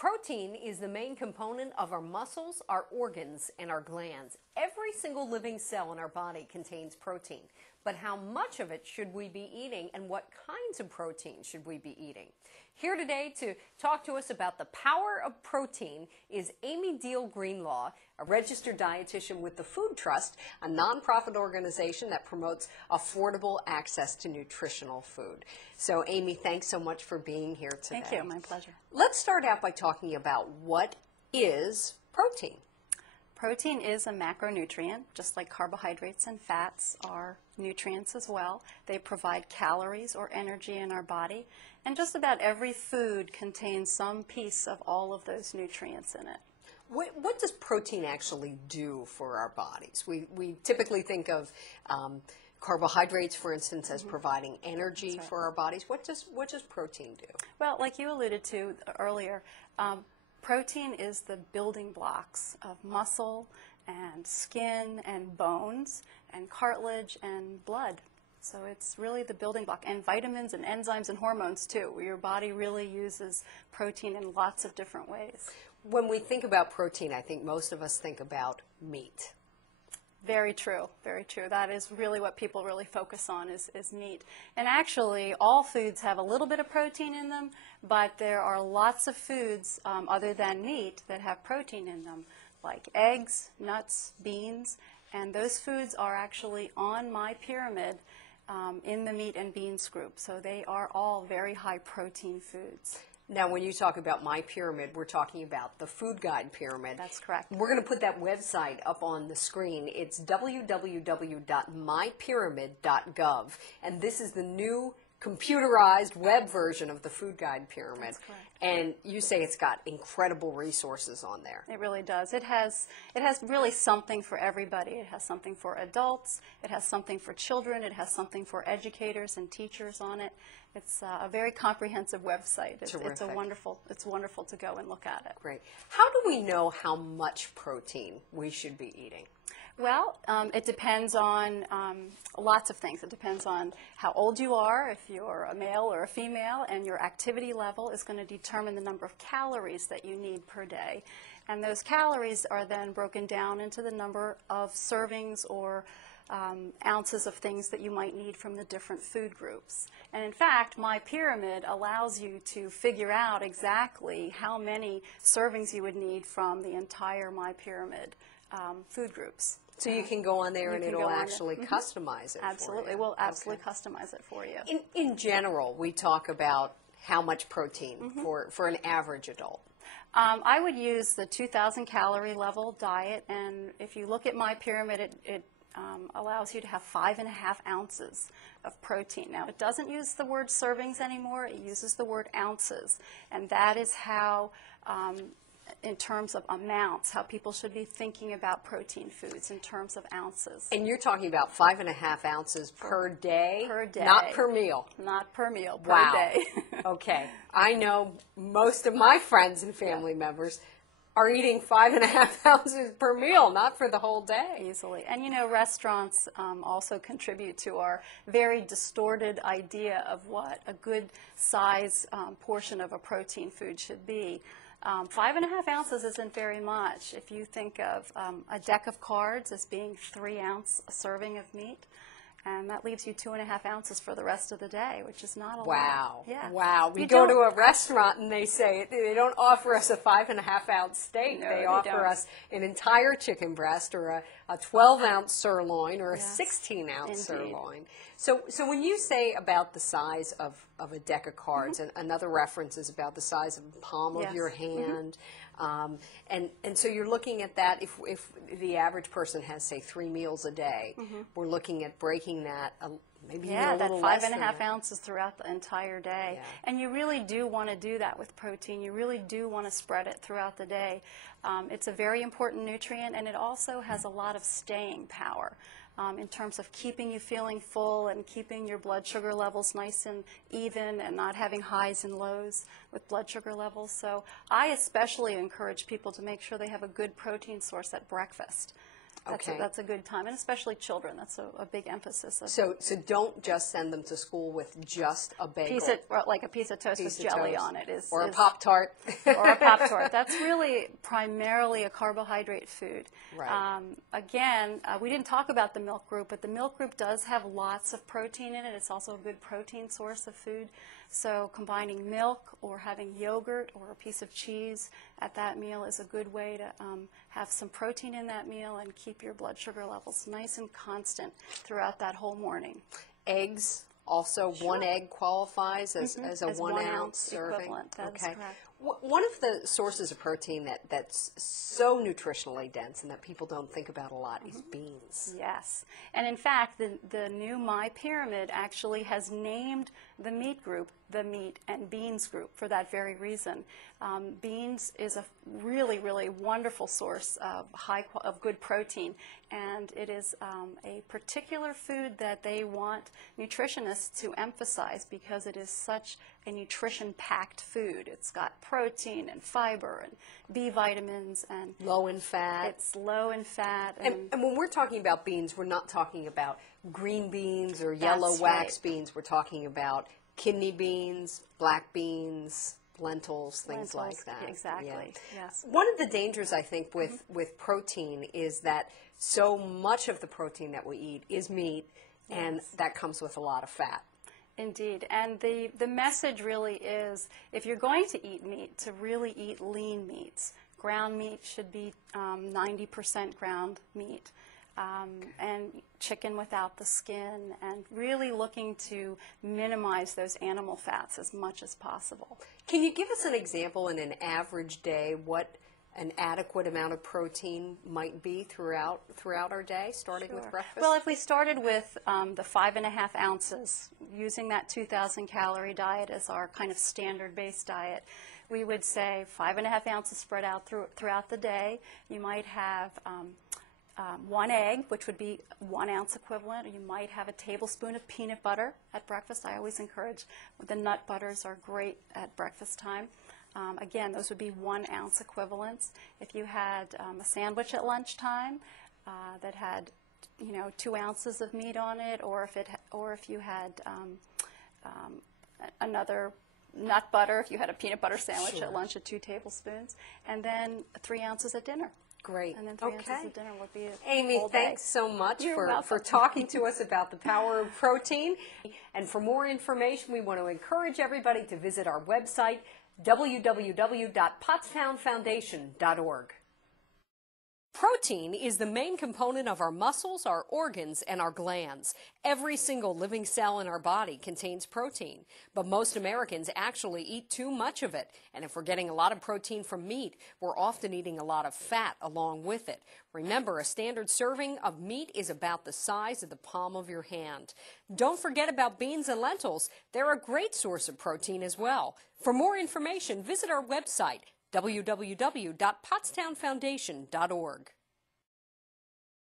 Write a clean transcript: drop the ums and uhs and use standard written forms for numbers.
Protein is the main component of our muscles, our organs, and our glands. Every single living cell in our body contains protein. But how much of it should we be eating, and what kinds of protein should we be eating? Here today to talk to us about the power of protein is Amy Deal Greenlaw, a registered dietitian with the Food Trust, a nonprofit organization that promotes affordable access to nutritional food. So Amy, thanks so much for being here today. Thank you, my pleasure. Let's start out by talking about what is protein. Protein is a macronutrient, just like carbohydrates and fats are nutrients as well. They provide calories or energy in our body, and just about every food contains some piece of all of those nutrients in it. What does protein actually do for our bodies? We typically think of carbohydrates, for instance, as providing energy for our bodies. What does protein do? Well, like you alluded to earlier, protein is the building blocks of muscle and skin and bones and cartilage and blood. So it's really the building block. And vitamins and enzymes and hormones too. Your body really uses protein in lots of different ways. When we think about protein, I think most of us think about meat. Very true, very true. That is really what people really focus on is meat. And actually, all foods have a little bit of protein in them, but there are lots of foods other than meat that have protein in them, like eggs, nuts, beans, and those foods are actually on my pyramid in the meat and beans group. So they are all very high protein foods. Now, when you talk about My Pyramid, we're talking about the Food Guide Pyramid. That's correct. We're going to put that website up on the screen. It's www.mypyramid.gov, and this is the new computerized web version of the Food Guide Pyramid. That's correct. And you say it's got incredible resources on there. It really does. It has really something for everybody. It has something for adults. It has something for children. It has something for educators and teachers on it. It's a very comprehensive website. It's wonderful to go and look at it. Great. How do we know how much protein we should be eating? Well, it depends on lots of things. It depends on how old you are, if you're a male or a female, and your activity level is going to determine the number of calories that you need per day. And those calories are then broken down into the number of servings or ounces of things that you might need from the different food groups. And in fact, My Pyramid allows you to figure out exactly how many servings you would need from the entire My Pyramid food groups. So you can go on there and it'll actually customize it Absolutely. for you. It will absolutely customize it for you. In general, we talk about how much protein for an average adult. I would use the 2,000 calorie level diet, and if you look at My Pyramid, it allows you to have 5.5 ounces of protein. Now, it doesn't use the word servings anymore. It uses the word ounces, and that is how in terms of amounts, how people should be thinking about protein foods in terms of ounces. And you're talking about 5.5 ounces per day? Per day. Not per meal? Not per meal, per Wow. day. Okay. I know most of my friends and family members are eating 5.5 ounces per meal, not for the whole day. Easily. And you know, restaurants also contribute to our very distorted idea of what a good size portion of a protein food should be. 5.5 ounces isn't very much. If you think of a deck of cards as being 3-ounce serving of meat, and that leaves you 2.5 ounces for the rest of the day, which is not a lot. Wow. Yeah. Wow. We go to a restaurant and they say they don't offer us a 5.5 ounce steak. No, they they offer don't. us an entire chicken breast or a 12-ounce sirloin or a 16-ounce sirloin. So when you say about the size of a deck of cards, and another reference is about the size of the palm of your hand, and so you're looking at that, if the average person has, say, 3 meals a day, we're looking at breaking that maybe a little less than that 5.5 that. ounces throughout the entire day. Yeah. And you really do want to do that with protein. You really do want to spread it throughout the day. It's a very important nutrient, and it also has a lot of staying power in terms of keeping you feeling full and keeping your blood sugar levels nice and even and not having highs and lows with blood sugar levels. So I especially encourage people to make sure they have a good protein source at breakfast. Okay. That's a good time, and especially children. That's a big emphasis. So don't just send them to school with just a bagel. Like a piece of toast with jelly on it. Or a Pop-Tart. Or a Pop-Tart. That's really primarily a carbohydrate food. Right. Again, we didn't talk about the milk group, but the milk group does have lots of protein in it. It's also a good protein source of food. So combining milk or having yogurt or a piece of cheese at that meal is a good way to have some protein in that meal and keep your blood sugar levels nice and constant throughout that whole morning. Eggs, also Sure. one egg qualifies as a 1 ounce serving. Equivalent. That is correct. One of the sources of protein that's so nutritionally dense and that people don't think about a lot is beans. Yes. And in fact, the new My Pyramid actually has named the meat group the meat and beans group for that very reason. Beans is a really, really wonderful source of good protein, and it is a particular food that they want nutritionists to emphasize because it is such a nutrition-packed food. It's got protein and fiber and B vitamins and low in fat. It's low in fat. And when we're talking about beans, we're not talking about green beans or yellow wax beans. We're talking about kidney beans, black beans, lentils, things like that. Exactly. Yeah. Yes. One of the dangers, I think, with protein is that so much of the protein that we eat is meat, and that comes with a lot of fat. Indeed. And the message really is, if you're going to eat meat, to really eat lean meats. Ground meat should be 90% ground meat. And chicken without the skin, and really looking to minimize those animal fats as much as possible. Can you give us an example in an average day what an adequate amount of protein might be throughout our day, starting with breakfast? Well, if we started with the 5.5 ounces, using that 2,000 calorie diet as our kind of standard base diet, we would say 5.5 ounces spread out throughout the day. You might have 1 egg, which would be 1 ounce equivalent, or you might have a tablespoon of peanut butter at breakfast. I always encourage, the nut butters are great at breakfast time. Again, those would be 1 ounce equivalents. If you had a sandwich at lunchtime that had 2 ounces of meat on it, or if you had another nut butter, if you had a peanut butter sandwich at lunch, at 2 tablespoons, and then 3 ounces at dinner. Great. And then 3 ounces of dinner would be Amy, thanks so much for talking to us about the power of protein. And for more information, we want to encourage everybody to visit our website, www.pottstownfoundation.org. Protein is the main component of our muscles, our organs, and our glands. Every single living cell in our body contains protein, but most Americans actually eat too much of it. And if we're getting a lot of protein from meat, we're often eating a lot of fat along with it. Remember, a standard serving of meat is about the size of the palm of your hand. Don't forget about beans and lentils. They're a great source of protein as well. For more information, visit our website, www.pottstownfoundation.org.